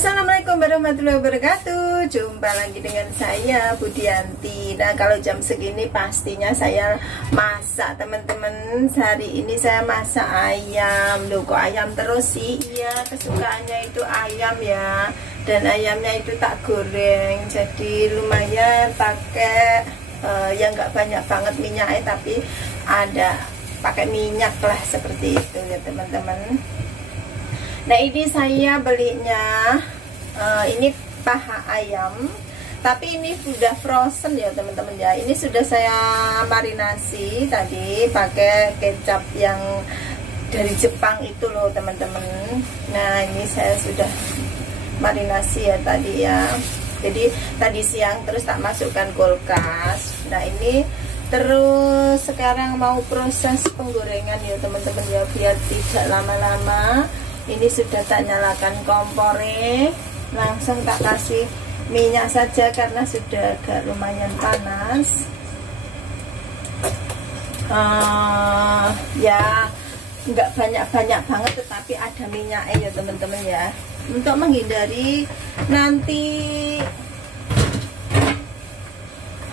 Assalamualaikum warahmatullahi wabarakatuh. Jumpa lagi dengan saya Budianti. Nah, kalau jam segini pastinya saya masak, teman-teman. Hari ini saya masak ayam. Loh, kok ayam terus sih? Iya, kesukaannya itu ayam ya. Dan ayamnya itu tak goreng. Jadi lumayan pakai ya nggak banyak banget minyaknya, tapi ada pakai minyak lah seperti itu ya, teman-teman. Nah, ini saya belinya ini paha ayam, tapi ini sudah frozen ya, teman-teman ya. Ini sudah saya marinasi tadi pakai kecap yang dari Jepang itu loh, teman-teman. Nah, ini saya sudah marinasi ya tadi ya. Jadi tadi siang terus tak masukkan kulkas. Nah, ini terus sekarang mau proses penggorengan ya, teman-teman ya, biar tidak lama-lama. Ini sudah tak nyalakan kompornya, langsung tak kasih minyak saja karena sudah agak lumayan panas. Ya nggak banyak-banyak banget, tetapi ada minyaknya ya, teman-teman ya, untuk menghindari nanti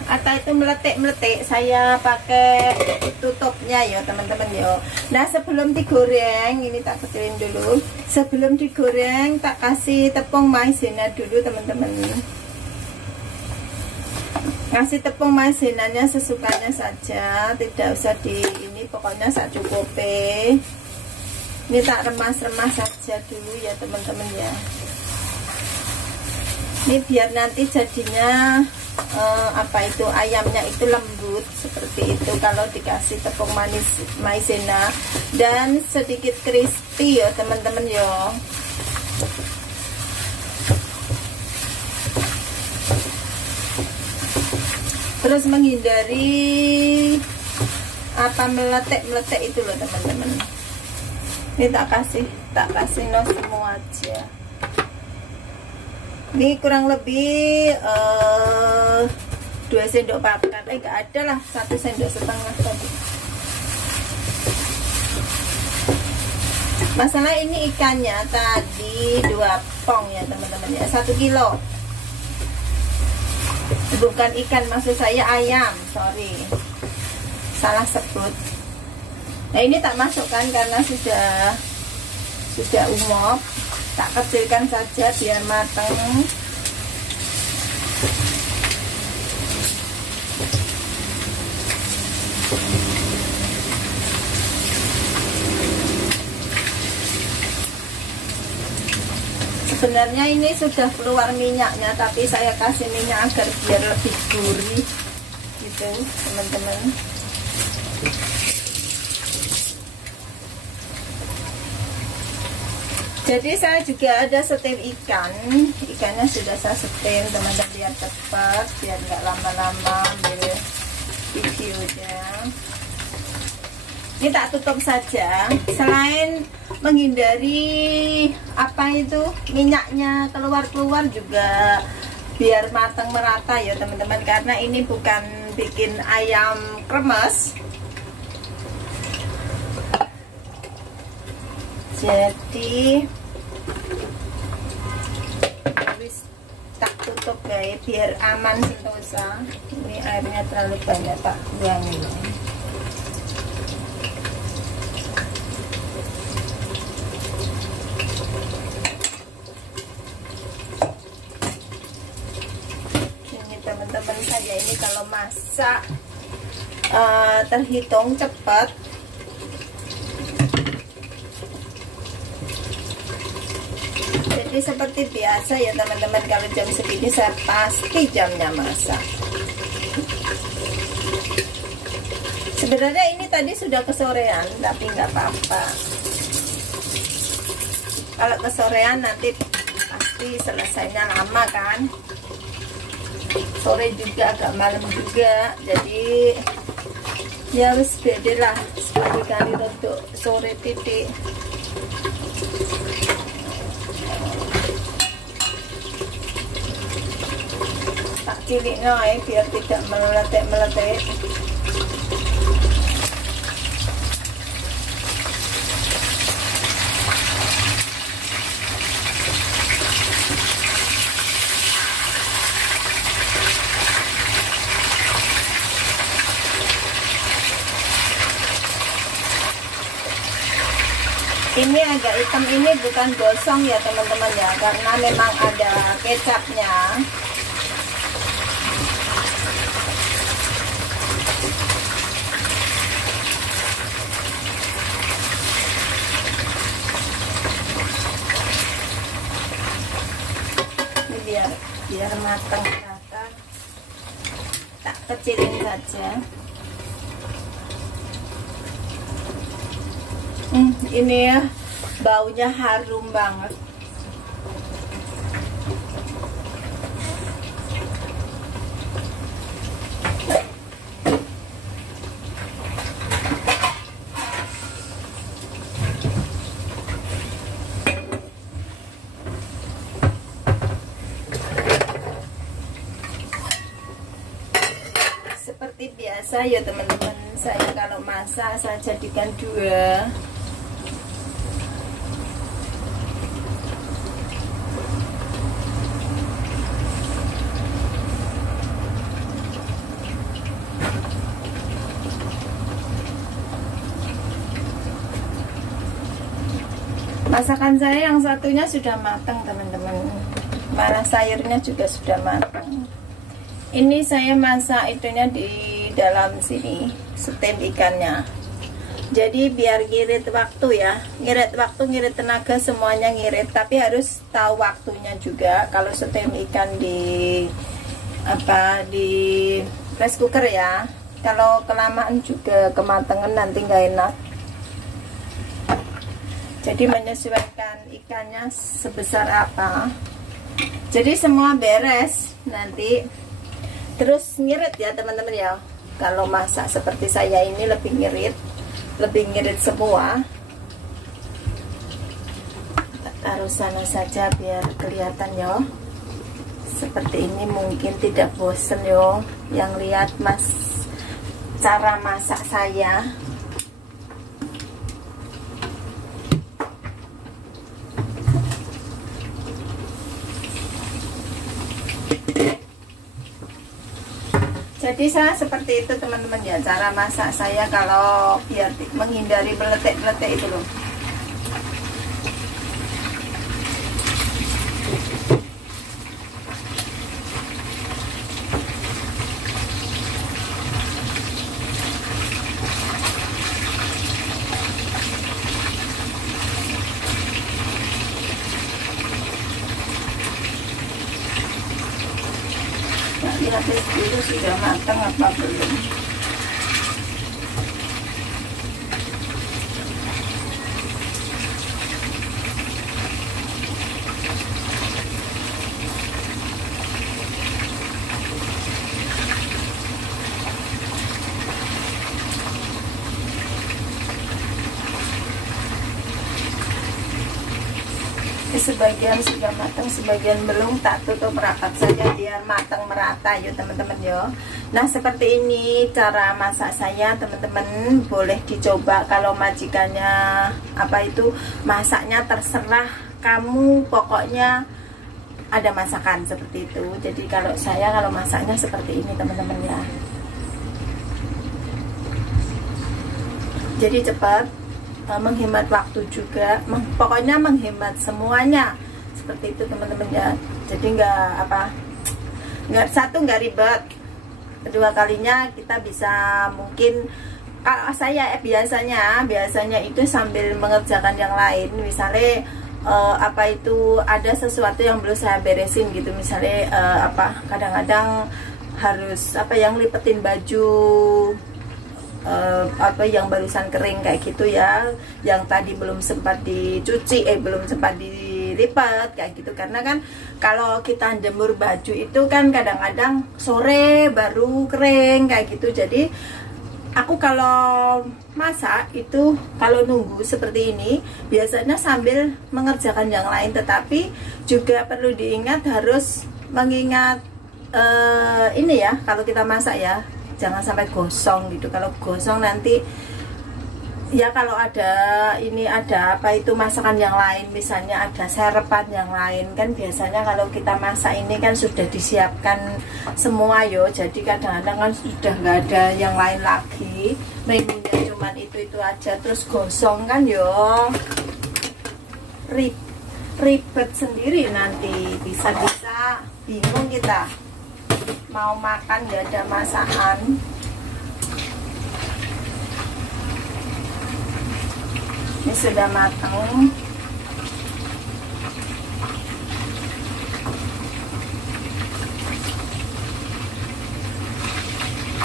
atau itu meletik-meletik. Saya pakai tutupnya ya, teman-teman ya. Nah, sebelum digoreng ini tak kecilin dulu. Sebelum digoreng tak kasih tepung maizena dulu, teman-teman. Kasih tepung maizenanya sesukanya saja, tidak usah di ini, pokoknya secukupnya. Ini tak remas-remas saja dulu ya, teman-teman ya. Ini biar nanti jadinya apa itu ayamnya itu lembut seperti itu kalau dikasih tepung manis maizena, dan sedikit crispy ya, teman-teman ya. Terus menghindari apa meletek itu loh, teman-teman. Ini tak kasih no semua aja. Ini kurang lebih 2 sendok makan, enggak ada lah, 1 sendok setengah tadi. Masalah ini ikannya tadi 2 pong ya, teman-teman ya, 1 kilo. Bukan ikan, maksud saya ayam, sorry, salah sebut. Nah, ini tak masukkan karena sudah umop. Tak kecilkan saja biar matang. Sebenarnya ini sudah keluar minyaknya, tapi saya kasih minyak agar biar lebih gurih gitu, teman-teman. Jadi saya juga ada setir ikannya sudah saya setir, teman-teman, biar cepat, biar nggak lama-lama ambil videonya. Ini tak tutup saja, selain menghindari apa itu minyaknya keluar juga biar matang merata ya, teman-teman, karena ini bukan bikin ayam kremes. Jadi habis tak tutup guys biar aman sentosa. Ini airnya terlalu banyak, tak kurangin. Ini teman-teman, saya ini kalau masak terhitung cepat. Jadi seperti biasa ya, teman-teman, kalau jam segini saya pasti jamnya masak. Sebenarnya ini tadi sudah kesorean, tapi nggak apa-apa. Kalau kesorean nanti pasti selesainya lama kan. Sore juga agak malam juga, jadi ya harus beda lah, sekali-kali untuk sore titik. Ciliknya biar tidak meletek-meletek. Ini agak hitam, ini bukan gosong ya teman-teman ya, karena memang ada kecapnya. Ini biar matang rata, tak kecilin saja. Ini ya, baunya harum banget. Seperti biasa ya teman-teman, saya kalau masak saya jadikan dua. Masakan saya yang satunya sudah matang teman-teman, malah sayurnya juga sudah matang. Ini saya masak itunya di dalam sini, setem ikannya. Jadi biar ngirit waktu ya, ngirit waktu, ngirit tenaga, semuanya ngirit. Tapi harus tahu waktunya juga. Kalau setem ikan di di rice cooker ya, kalau kelamaan juga kematangan nanti nggak enak. Jadi menyesuaikan ikannya sebesar apa. Jadi semua beres nanti. Terus ngirit ya teman-teman ya. Kalau masak seperti saya ini lebih ngirit semua. Taruh sana saja biar kelihatan ya. Seperti ini mungkin tidak bosen yo yang lihat cara masak saya. Jadi saya seperti itu teman-teman ya, cara masak saya kalau biar menghindari beletek-beletek itu loh. Lihat itu sudah matang apa belum. Sebagian sudah matang, sebagian belum, tak tutup rapat saja biar matang merata yuk teman-teman yo. Nah seperti ini cara masak saya teman-teman, boleh dicoba. Kalau majikannya masaknya terserah kamu, pokoknya ada masakan seperti itu. Jadi kalau masaknya seperti ini teman-teman ya. Jadi cepat, menghemat waktu juga, pokoknya menghemat semuanya seperti itu teman-teman ya. Jadi nggak ribet, kedua kalinya kita bisa mungkin, kalau saya biasanya itu sambil mengerjakan yang lain. Misalnya ada sesuatu yang belum saya beresin gitu, misalnya kadang-kadang harus yang lipetin baju yang barusan kering kayak gitu ya, yang tadi belum sempat dicuci, belum sempat dilipat kayak gitu. Karena kan kalau kita jemur baju itu kan kadang-kadang sore baru kering kayak gitu. Jadi aku kalau masak itu, kalau nunggu seperti ini biasanya sambil mengerjakan yang lain. Tetapi juga perlu diingat, harus mengingat ini ya, kalau kita masak ya jangan sampai gosong gitu. Kalau gosong nanti ya, kalau ada masakan yang lain, misalnya ada sarapan yang lain, kan biasanya kalau kita masak ini kan sudah disiapkan semua yo. Jadi kadang-kadang kan sudah nggak ada yang lain lagi, menunya cuman itu aja, terus gosong kan yo. ribet sendiri, nanti bisa-bisa bingung kita mau makan gak ada masakan. Ini sudah matang.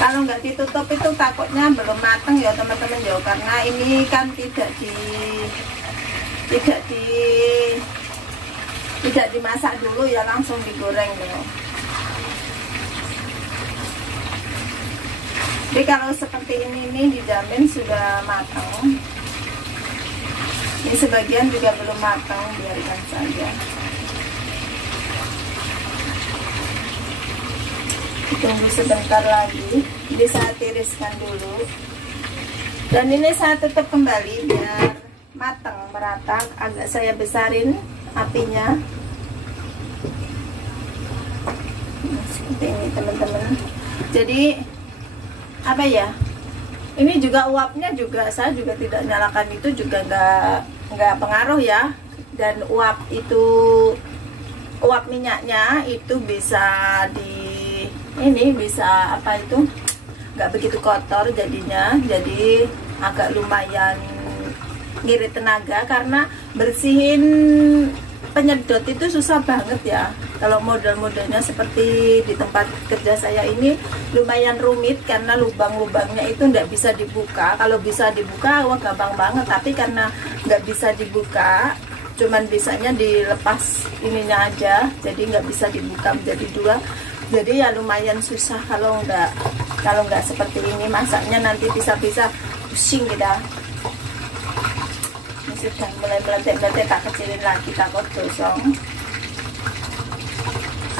Kalau nggak ditutup itu takutnya belum matang ya teman-teman ya, karena ini kan tidak dimasak dulu ya, langsung digoreng loh. Jadi kalau seperti ini dijamin sudah matang. Ini sebagian juga belum matang, biarkan saja. Tunggu sebentar lagi. Ini saya tiriskan dulu. Dan ini saya tutup kembali biar matang merata. Agak saya besarin apinya. Nah, seperti ini teman-teman. Jadi apa ya? Ini juga uapnya juga saya juga tidak nyalakan, itu juga nggak pengaruh ya. Dan uap minyaknya itu bisa bisa apa itu, nggak begitu kotor jadinya, jadi agak lumayan ngirit tenaga, karena bersihin penyedot itu susah banget ya. Kalau model-modelnya seperti di tempat kerja saya ini lumayan rumit, karena lubang-lubangnya itu nggak bisa dibuka. Kalau bisa dibuka wah gampang banget, tapi karena nggak bisa dibuka, cuman bisanya dilepas ininya aja, jadi nggak bisa dibuka menjadi dua. Jadi ya lumayan susah kalau nggak seperti ini masaknya, nanti bisa-bisa pusing kita. Ini sudah mulai meletek-meletek, tak kecilin lagi takut gosong.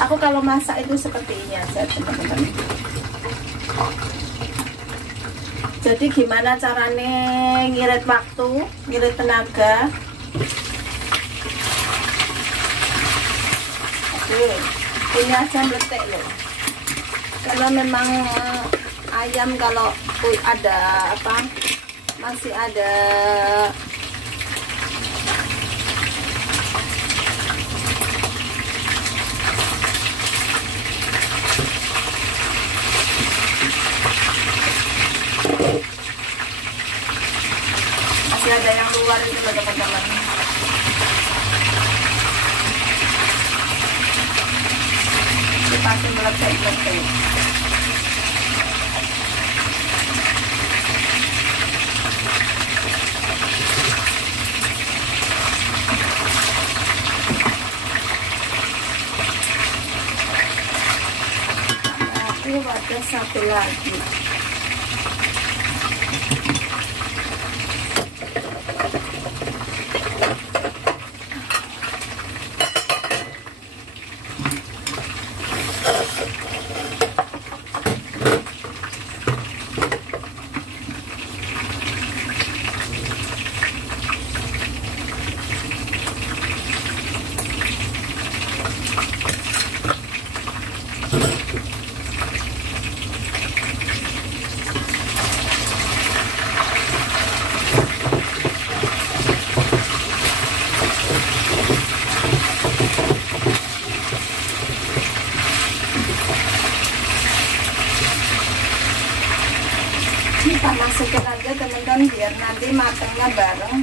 Aku kalau masak itu seperti ini aja teman-teman. Jadi gimana caranya ngirit waktu, ngirit tenaga. Oke. Ini aja meletek loh. Kalau memang ayam kalau ada apa, masih ada yang luar itu loh teman-teman. Pasti meletek-meletek. Tapi ada satu lagi. Kita masukin aja teman-teman biar nanti matangnya bareng.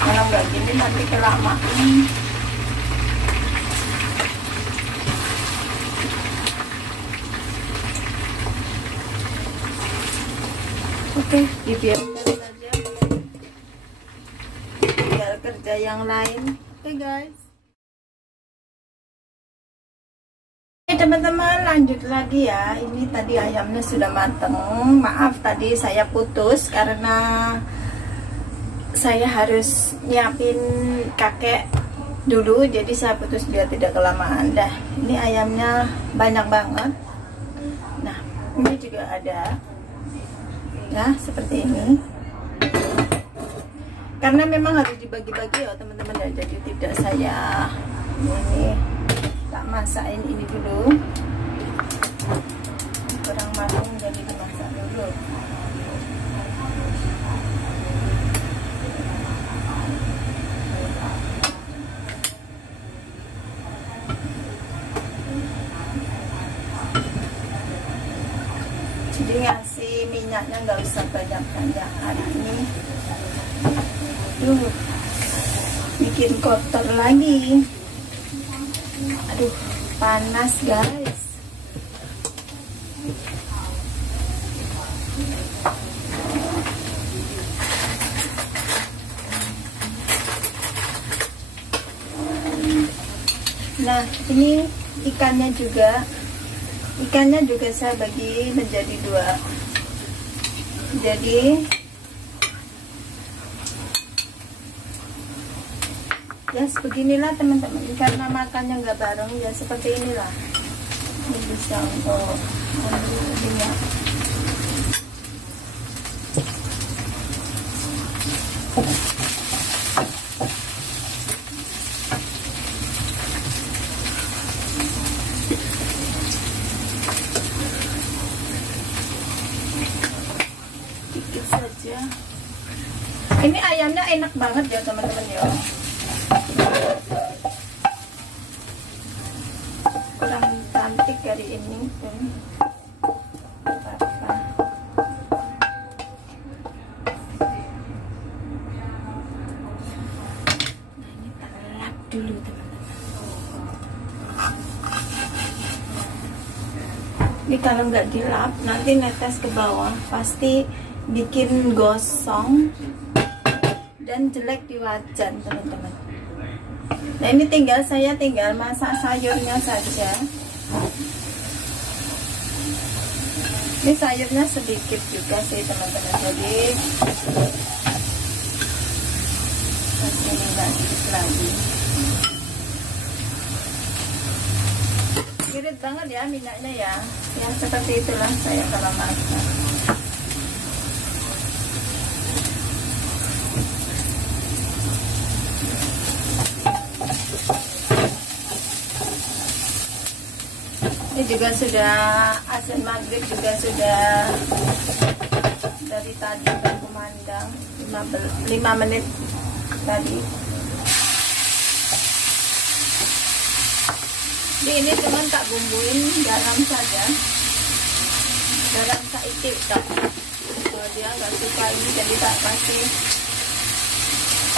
Kalau nggak gini nanti kelamaan. Oke, dibiarkan saja. Tinggal kerja yang lain. Oke guys. Teman-teman, lanjut lagi ya. Ini tadi ayamnya sudah mateng. Maaf tadi saya putus karena saya harus nyiapin kakek dulu, jadi saya putus biar tidak kelamaan. Dah, ini ayamnya banyak banget. Nah, ini juga ada. Nah, seperti ini. Karena memang harus dibagi-bagi ya teman-teman ya. Jadi tidak saya ini tak masakin ini dulu, kurang matang jadi dimasak dulu. minyaknya nggak usah banyak-banyak hari ini. Bikin kotor lagi. Aduh, panas guys. Nah, ini ikannya juga saya bagi menjadi 2. Jadi ya beginilah teman-teman, karena makannya nggak bareng ya seperti inilah. Ini bisa untuk minyak. Dikit saja. Ini ayamnya enak banget ya teman-teman ya. Kurang cantik hari ini pun apa-apa. Nah, ini kita lap dulu teman-teman. Ini kalau nggak dilap nanti netes ke bawah, pasti bikin gosong dan jelek di wajan teman-teman. Nah, ini saya tinggal masak sayurnya saja. Ini sayurnya sedikit juga sih teman-teman, jadi masih nggak dikit lagi. Irit banget ya minyaknya ya. Ya seperti itulah saya kalau masak. Ini juga sudah azan maghrib, juga sudah dari tadi berkumandang 5 menit tadi. Jadi ini cuman tak bumbuin garam saja, garam saiki tak. Kalau dia nggak suka ini jadi tak kasih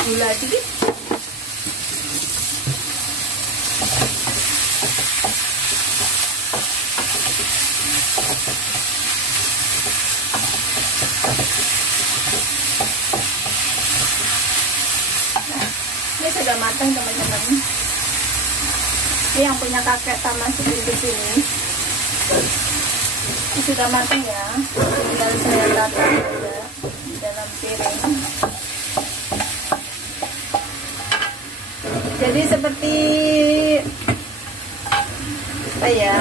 gula dikit. Ini sudah matang teman-teman. Ini yang punya kakek tak masukin ke sini. Ini sudah matang ya. Tinggal saya tata saja di dalam piring. Jadi seperti apa ya?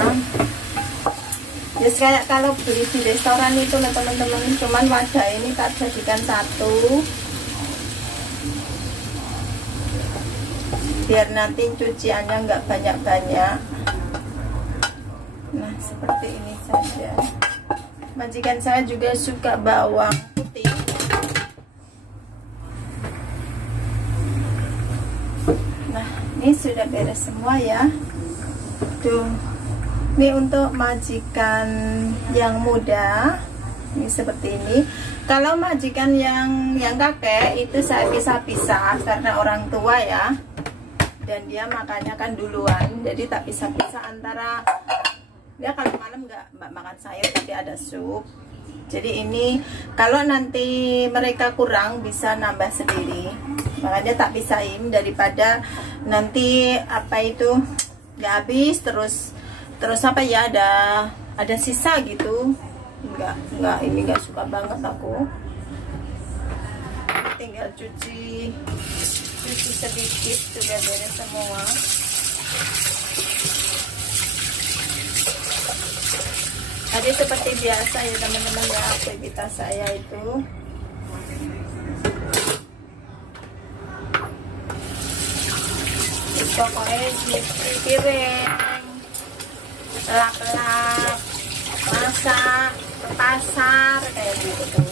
Just kayak kalau beli di restoran itu lah teman-teman. Cuman wadah ini tak jadikan satu. Biar nanti cuciannya nggak banyak-banyak. Nah seperti ini saja. Majikan saya juga suka bawang putih. Nah ini sudah beres semua ya. Tuh, ini untuk majikan yang muda. Ini seperti ini. Kalau majikan yang kakek itu saya pisah-pisah karena orang tua ya. Dan dia makannya kan duluan, jadi tak pisah-pisah antara dia kalau malam nggak makan sayur tapi ada sup. Jadi ini kalau nanti mereka kurang bisa nambah sendiri, makanya tak pisahin daripada nanti apa itu nggak habis terus apa ya ada sisa gitu. Ini nggak suka banget aku. Tinggal cuci sedikit sudah beres semua. Jadi seperti biasa ya teman-teman ya, aktivitas saya itu pokoknya nyuci piring, lap-lap, masak, ke pasar kayak gitu tuh.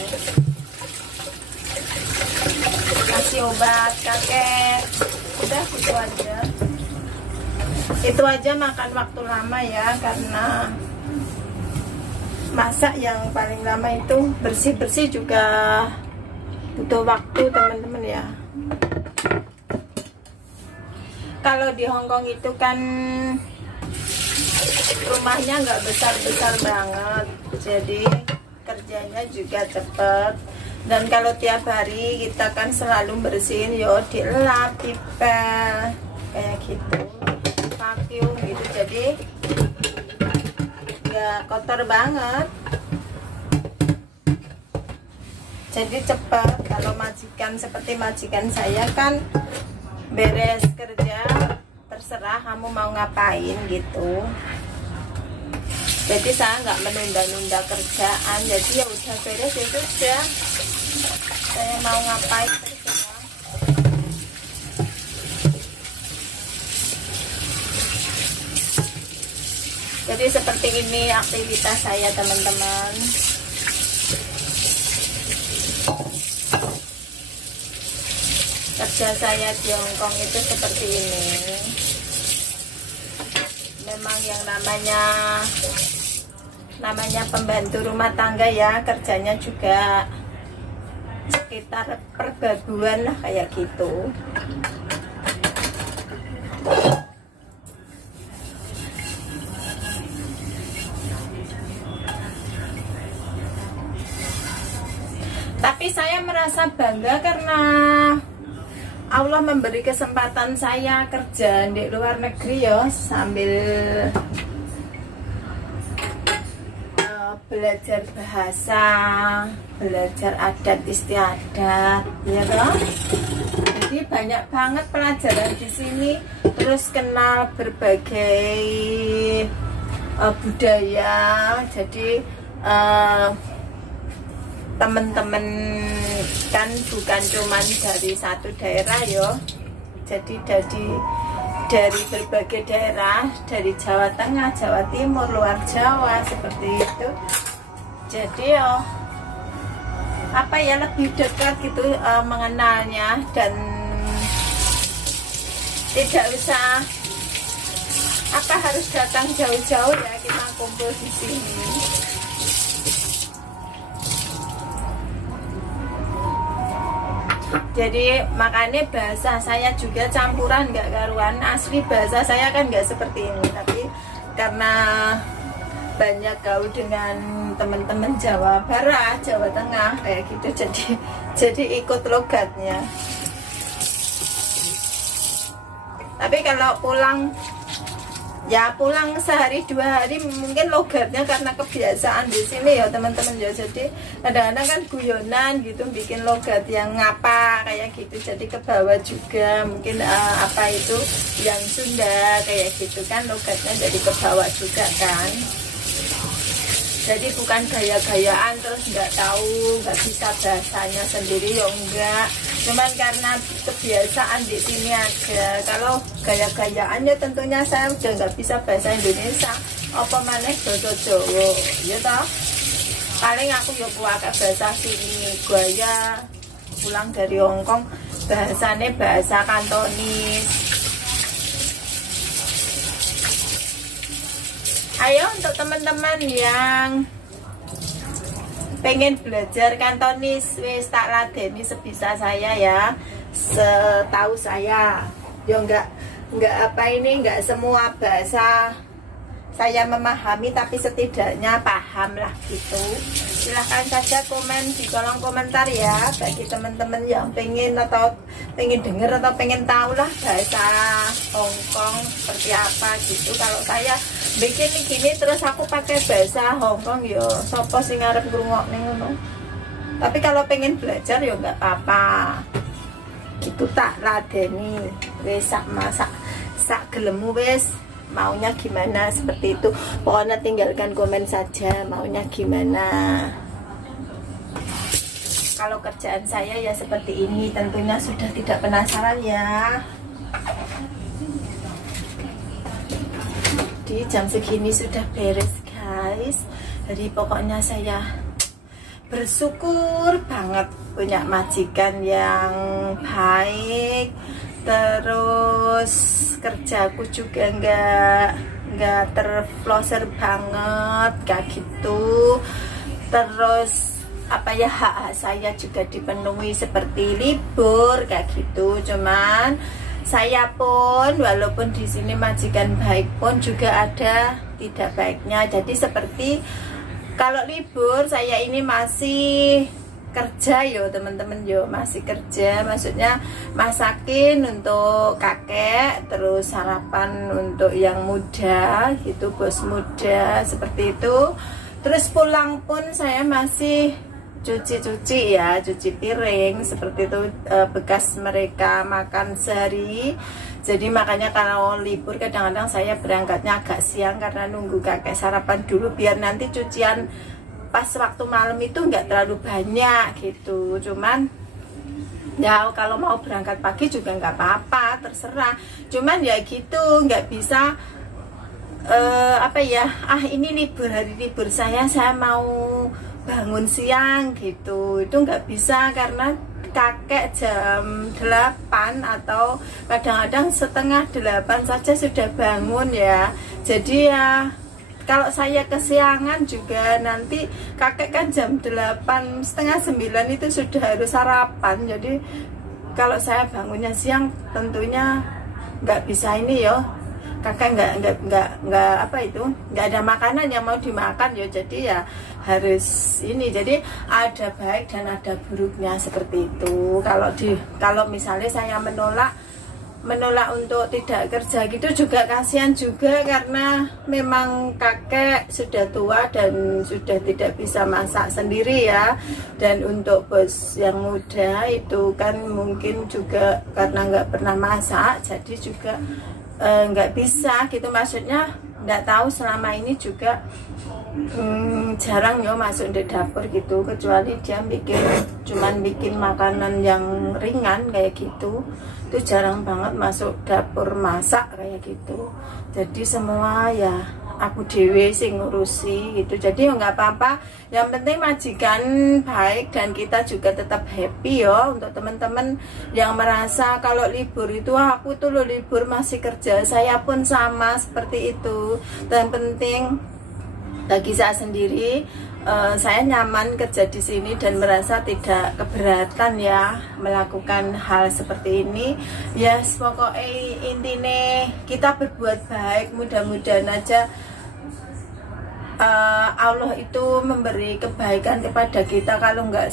Kasih obat kakek, udah itu aja. Itu aja makan waktu lama ya, karena masak yang paling lama itu bersih-bersih juga butuh waktu teman-teman ya. Kalau di Hongkong itu kan rumahnya nggak besar-besar banget, jadi kerjanya juga cepet. Dan kalau tiap hari kita kan selalu bersihin, yo dilap, dipel kayak gitu, vacuum gitu, jadi nggak kotor banget, jadi cepet. Kalau majikan seperti majikan saya kan beres kerja terserah kamu mau ngapain gitu, jadi saya nggak menunda-nunda kerjaan, jadi ya udah beres itu sudah, saya mau ngapain terserah. Jadi seperti ini aktivitas saya teman-teman. Kerja saya di Hongkong itu seperti ini. Memang yang namanya pembantu rumah tangga ya, kerjanya juga sekitar perbabuan lah kayak gitu. Tapi saya merasa bangga karena Allah memberi kesempatan saya kerja di luar negeri ya, sambil belajar bahasa, belajar adat istiadat, ya toh. Jadi banyak banget pelajaran di sini, terus kenal berbagai budaya. Jadi teman-teman kan bukan cuman dari satu daerah yo, jadi dari berbagai daerah, dari Jawa Tengah, Jawa Timur, luar Jawa seperti itu. Jadi yo apa ya, lebih dekat gitu mengenalnya, dan tidak usah harus datang jauh-jauh ya, kita kumpul di sini. Jadi makanya bahasa saya juga campuran, nggak karuan. Asli bahasa saya kan nggak seperti ini, tapi karena banyak gaul dengan teman-teman Jawa Barat, Jawa Tengah kayak gitu, jadi ikut logatnya. Tapi kalau pulang sehari 2 hari mungkin logatnya karena kebiasaan di sini ya teman-teman ya. Jadi kadang-kadang kan guyonan gitu bikin logat yang ngapa kayak gitu, jadi ke bawah juga mungkin apa itu yang Sunda kayak gitu kan, logatnya jadi ke bawah juga kan. Jadi bukan gaya-gayaan terus nggak tahu, nggak bisa bahasanya sendiri ya enggak, cuman karena kebiasaan di sini aja. Kalau gaya-gayaannya tentunya saya udah nggak bisa bahasa Indonesia, apa maneh bahasa Jawa ya toh. Paling aku ya pakai bahasa sini, gaya pulang dari Hongkong bahasanya bahasa Kantonis. Ayo untuk teman-teman yang pengen belajar Kantonis, wis tak ladeni sebisa saya ya, setahu saya. Ya enggak enggak semua bahasa saya memahami, tapi setidaknya paham lah gitu. Silahkan saja komen di kolom komentar ya, bagi teman-teman yang pengen denger atau pengen tahu lah bahasa Hongkong seperti apa gitu. Kalau saya bikin gini terus aku pakai bahasa Hongkong yo, sopo sing ngarep ngrungokne ngono. Tapi kalau pengen belajar yo nggak apa-apa. Gitu tak ladeni, wis sak gelemu wis. Maunya gimana seperti itu, pokoknya tinggalkan komen saja maunya gimana. Kalau kerjaan saya ya seperti ini, tentunya sudah tidak penasaran ya. Di jam segini sudah beres guys. Jadi pokoknya saya bersyukur banget punya majikan yang baik, terus kerjaku juga nggak nggak terflosser banget kayak gitu. Terus apa ya, hak-hak saya juga dipenuhi seperti libur kayak gitu. Cuman saya pun walaupun di sini majikan baik pun juga ada tidak baiknya. Jadi seperti kalau libur saya ini masih kerja yo teman-teman, yo masih kerja, maksudnya masakin untuk kakek, terus sarapan untuk yang muda gitu, bos muda seperti itu. Terus pulang pun saya masih cuci-cuci ya, cuci piring seperti itu, bekas mereka makan sehari. Jadi makanya kalau libur kadang-kadang saya berangkatnya agak siang karena nunggu kakek sarapan dulu biar nanti cucian pas waktu malam itu nggak terlalu banyak gitu. Cuman ya kalau mau berangkat pagi juga nggak apa-apa, terserah. Cuman ya gitu, nggak bisa apa ya, ini libur, hari libur saya mau bangun siang gitu, itu nggak bisa karena kakek jam 8 atau kadang-kadang setengah 8 saja sudah bangun ya. Jadi ya kalau saya kesiangan juga nanti kakek kan jam 8 setengah 9 itu sudah harus sarapan. Jadi kalau saya bangunnya siang tentunya nggak bisa ini ya, kakek nggak apa itu, nggak ada makanan yang mau dimakan ya. Jadi ya harus ini. Jadi ada baik dan ada buruknya seperti itu. Kalau misalnya saya menolak untuk tidak kerja gitu juga kasihan juga, karena memang kakek sudah tua dan sudah tidak bisa masak sendiri ya. Dan untuk bos yang muda itu kan mungkin juga karena nggak pernah masak, jadi juga nggak bisa gitu, maksudnya nggak tahu, selama ini juga jarang ya masuk di dapur gitu, kecuali dia cuman bikin makanan yang ringan kayak gitu, itu jarang banget masuk dapur masak kayak gitu. Jadi semua ya aku dewe sih ngurusi gitu. Jadi nggak apa-apa, yang penting majikan baik dan kita juga tetap happy ya. Untuk teman-teman yang merasa kalau libur itu aku tuh lo libur masih kerja, saya pun sama seperti itu. Dan penting bagi saya sendiri, saya nyaman kerja di sini dan merasa tidak keberatan ya melakukan hal seperti ini. Ya pokoknya intinya kita berbuat baik, mudah-mudahan aja Allah itu memberi kebaikan kepada kita. Kalau nggak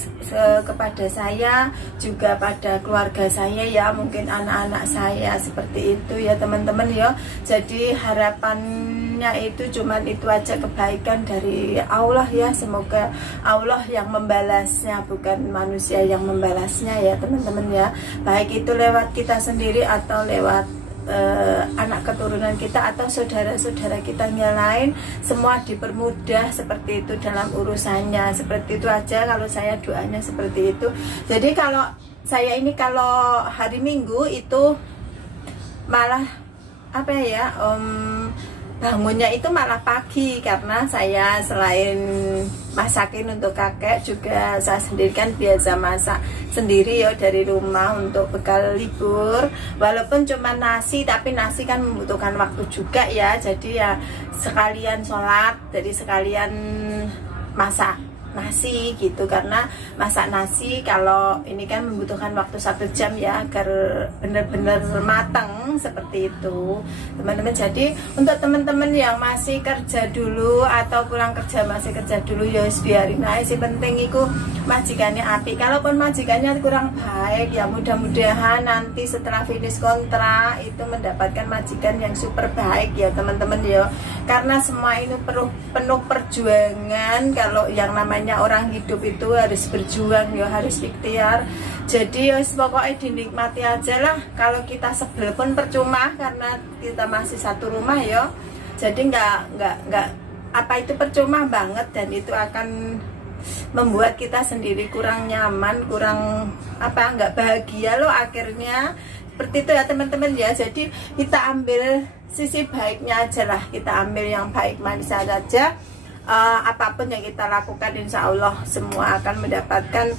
kepada saya, juga pada keluarga saya ya, mungkin anak-anak saya seperti itu ya teman-teman ya. Jadi harapannya itu cuman itu aja, kebaikan dari Allah ya. Semoga Allah yang membalasnya, bukan manusia yang membalasnya ya teman-teman ya. Baik itu lewat kita sendiri atau lewat anak keturunan kita atau saudara-saudara kita yang lain, semua dipermudah seperti itu dalam urusannya. Seperti itu aja kalau saya doanya seperti itu. Jadi kalau saya ini kalau hari Minggu itu malah apa ya, bangunnya itu malah pagi, karena saya selain masakin untuk kakek juga saya sendiri kan biasa masak sendiri ya dari rumah untuk bekal libur. Walaupun cuma nasi, tapi nasi kan membutuhkan waktu juga ya. Jadi ya sekalian sholat, jadi sekalian masak nasi gitu, karena masak nasi kalau ini kan membutuhkan waktu 1 jam ya agar benar-benar matang seperti itu teman-teman. Jadi untuk teman-teman yang masih kerja dulu atau pulang kerja masih kerja dulu ya biarin aja, sih penting itu majikannya api. Kalaupun majikannya kurang baik ya mudah-mudahan nanti setelah finish kontrak itu mendapatkan majikan yang super baik ya teman-teman ya. Karena semua ini penuh perjuangan. Kalau yang namanya orang hidup itu harus berjuang ya, harus ikhtiar. Jadi ya pokoknya dinikmati aja lah. Kalau kita sebel pun percuma karena kita masih satu rumah ya. Jadi nggak apa itu percuma banget, dan itu akan membuat kita sendiri kurang nyaman, kurang apa, nggak bahagia loh akhirnya. Seperti itu ya teman-teman ya. Jadi kita ambil sisi baiknya aja lah, kita ambil yang baik manis saja. Apapun yang kita lakukan insya Allah semua akan mendapatkan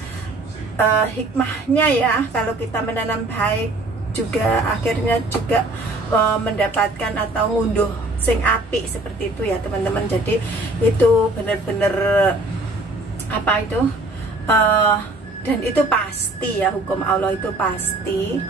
hikmahnya ya. Kalau kita menanam baik juga akhirnya juga mendapatkan atau ngunduh sing apik seperti itu ya teman-teman. Jadi itu bener-bener apa itu dan itu pasti ya, hukum Allah itu pasti.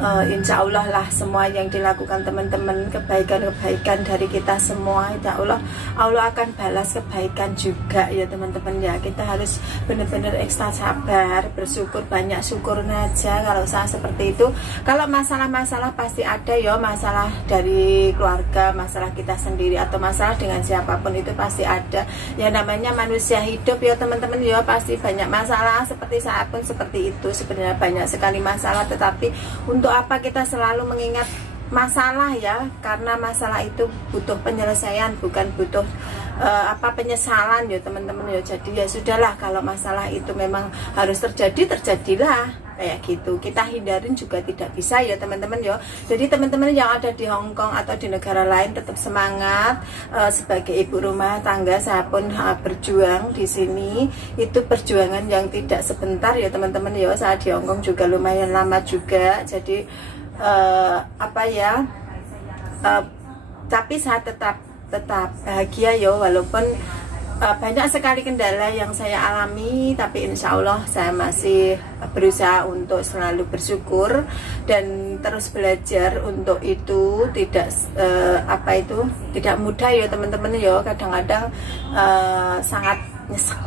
Insya Allah lah semua yang dilakukan teman-teman, kebaikan-kebaikan dari kita semua, insya Allah Allah akan balas kebaikan juga ya teman-teman ya. Kita harus benar-benar ekstra sabar, bersyukur, banyak syukur aja kalau saya seperti itu. Kalau masalah-masalah pasti ada ya, masalah dari keluarga, masalah kita sendiri, atau masalah dengan siapapun itu pasti ada ya. Namanya manusia hidup ya teman-teman ya, pasti banyak masalah. Seperti saya pun seperti itu, sebenarnya banyak sekali masalah, tetapi untuk apa kita selalu mengingat masalah ya, karena masalah itu butuh penyelesaian, bukan butuh penyesalan ya teman-teman ya. Jadi ya sudahlah, kalau masalah itu memang harus terjadi, terjadilah kayak gitu. Kita hindarin juga tidak bisa ya teman-teman ya. Jadi teman-teman yang ada di Hong Kong atau di negara lain tetap semangat. Sebagai ibu rumah tangga saya pun berjuang di sini. Itu perjuangan yang tidak sebentar ya teman-teman ya. Saya di Hong Kong juga lumayan lama juga. Jadi tapi saya tetap bahagia ya, walaupun banyak sekali kendala yang saya alami, tapi insya Allah saya masih berusaha untuk selalu bersyukur dan terus belajar untuk itu. Tidak mudah ya teman-teman ya, kadang-kadang sangat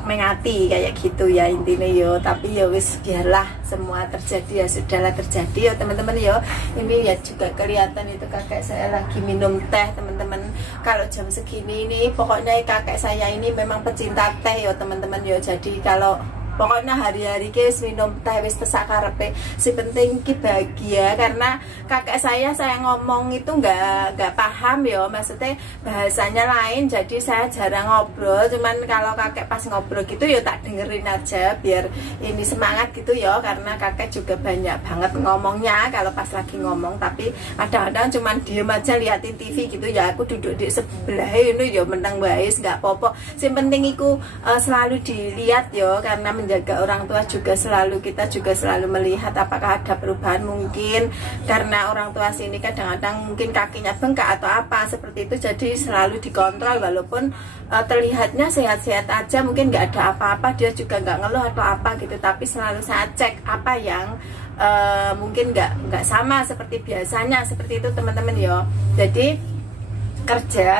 mengati kayak gitu ya intinya yo. Tapi ya wis, biarlah semua terjadi ya, sudahlah terjadi ya teman-teman ya. Ini ya juga kelihatan itu kakek saya lagi minum teh teman-teman. Kalau jam segini ini pokoknya kakek saya ini memang pecinta teh ya teman-teman ya. Jadi kalau pokoknya hari-hari guys minum teh wis tesak karepe, si penting ki bahagia. Karena kakek saya ngomong itu nggak paham ya, maksudnya bahasanya lain, jadi saya jarang ngobrol. Cuman kalau kakek pas ngobrol gitu ya tak dengerin aja biar ini semangat gitu ya, karena kakek juga banyak banget ngomongnya kalau pas lagi ngomong. Tapi kadang-kadang cuman diem aja liatin TV gitu ya, aku duduk di sebelah ini ya menang baik nggak popo. Si penting iku selalu dilihat ya, karena menjaga orang tua juga kita juga selalu melihat apakah ada perubahan. Mungkin karena orang tua sini kadang-kadang mungkin kakinya bengkak atau apa seperti itu, jadi selalu dikontrol. Walaupun terlihatnya sehat-sehat aja, mungkin nggak ada apa-apa, dia juga nggak ngeluh atau apa gitu, tapi selalu saya cek apa yang mungkin nggak sama seperti biasanya, seperti itu teman-teman ya. Jadi kerja,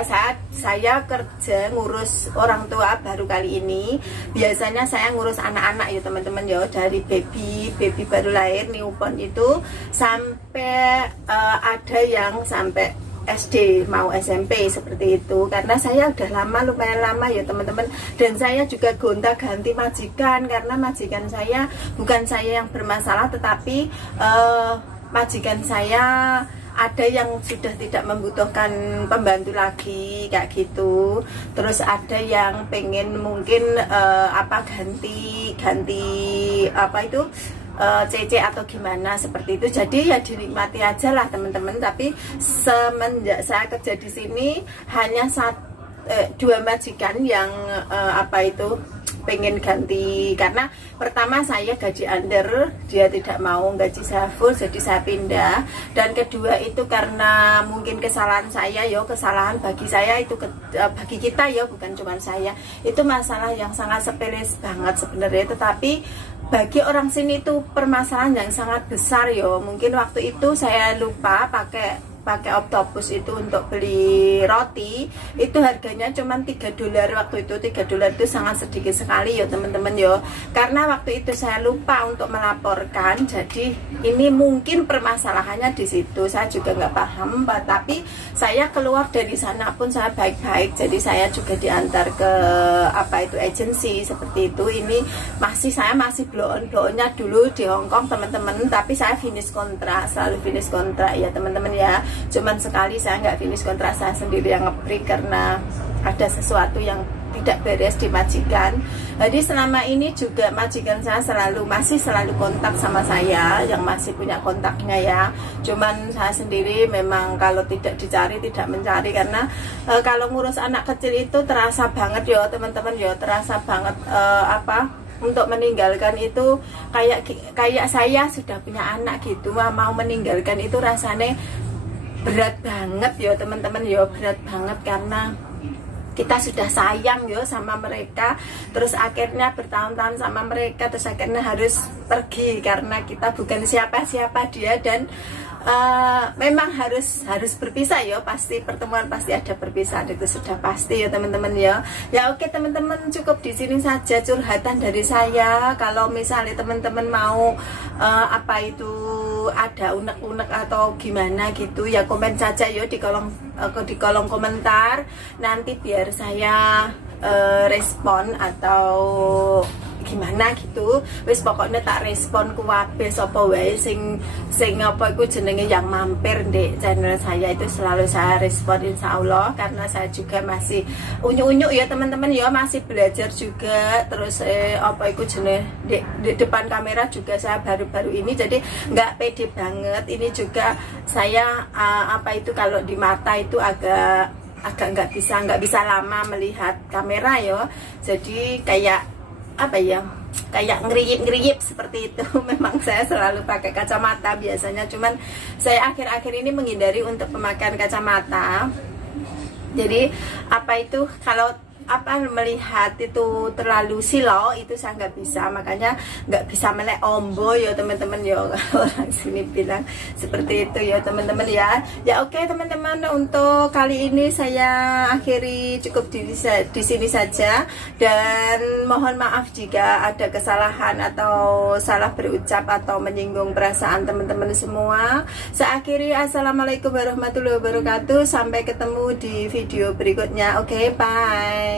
saya kerja ngurus orang tua baru kali ini. Biasanya saya ngurus anak-anak ya teman-teman ya, dari baby baru lahir newborn itu sampai ada yang sampai SD mau SMP seperti itu. Karena saya udah lumayan lama ya teman-teman, dan saya juga gonta-ganti majikan, karena majikan saya bukan saya yang bermasalah, tetapi majikan saya ada yang sudah tidak membutuhkan pembantu lagi kayak gitu. Terus ada yang pengen mungkin ganti CC atau gimana seperti itu. Jadi ya dinikmati aja lah teman-teman. Tapi semenjak saya kerja di sini hanya dua majikan yang pengen ganti. Karena pertama saya gaji under, dia tidak mau gaji saya full, jadi saya pindah. Dan kedua itu karena mungkin kesalahan saya ya, kesalahan bagi saya itu bagi kita ya, bukan cuma saya. Itu masalah yang sangat sepele banget sebenarnya, tetapi bagi orang sini itu permasalahan yang sangat besar ya. Mungkin waktu itu saya lupa pakai oktopus itu untuk beli roti, itu harganya cuma $3 waktu itu. $3 itu sangat sedikit sekali ya teman-teman ya. Karena waktu itu saya lupa untuk melaporkan, jadi ini mungkin permasalahannya di situ. Saya juga nggak paham, tapi saya keluar dari sana pun saya baik-baik. Jadi saya juga diantar ke agensi seperti itu. Ini saya masih blow-on-nya dulu di Hong Kong teman-teman, tapi saya finish kontrak, selalu finish kontrak ya teman-teman ya. Cuman sekali saya nggak finish kontrak, saya sendiri yang nge-break karena ada sesuatu yang tidak beres di majikan. Jadi selama ini juga majikan saya masih selalu kontak sama saya, yang masih punya kontaknya ya. Cuman saya sendiri memang kalau tidak dicari tidak mencari, karena kalau ngurus anak kecil itu terasa banget ya teman-teman ya, terasa banget untuk meninggalkan itu kayak saya sudah punya anak gitu, mau meninggalkan itu rasanya berat banget ya teman-teman ya, berat banget karena kita sudah sayang yo sama mereka, terus akhirnya bertahun-tahun sama mereka, terus akhirnya harus pergi karena kita bukan siapa-siapa dia, dan memang harus berpisah ya, pasti pertemuan pasti ada berpisah, itu sudah pasti ya teman-teman ya. Ya oke teman-teman, cukup di sini saja curhatan dari saya. Kalau misalnya teman-teman mau apa itu ada unek-unek atau gimana gitu ya, komen saja ya di kolom komentar, nanti biar saya respon atau gimana gitu. Wis pokoknya tak respon kuwabe sapa wae sing apa iku jenenge yang mampir di channel saya, itu selalu saya respon insya Allah, karena saya juga masih unyu-unyu ya teman-teman ya, masih belajar juga. Terus apa iku jenenge di depan kamera juga saya baru-baru ini, jadi nggak pede banget. Ini juga saya apa itu kalau di mata itu agak nggak bisa lama melihat kamera ya, jadi kayak apa ya, kayak ngeriyip seperti itu. Memang saya selalu pakai kacamata biasanya, cuman saya akhir-akhir ini menghindari untuk pemakaian kacamata. Jadi apa itu kalau apa melihat itu terlalu silau itu saya nggak bisa, makanya nggak bisa melek ombo ya teman-teman ya, orang sini bilang seperti itu ya teman-teman ya. Ya oke teman-teman, untuk kali ini saya akhiri cukup di sini saja, dan mohon maaf jika ada kesalahan atau salah berucap atau menyinggung perasaan teman-teman semua. Saya akhiri, assalamualaikum warahmatullahi wabarakatuh, sampai ketemu di video berikutnya. Oke, bye.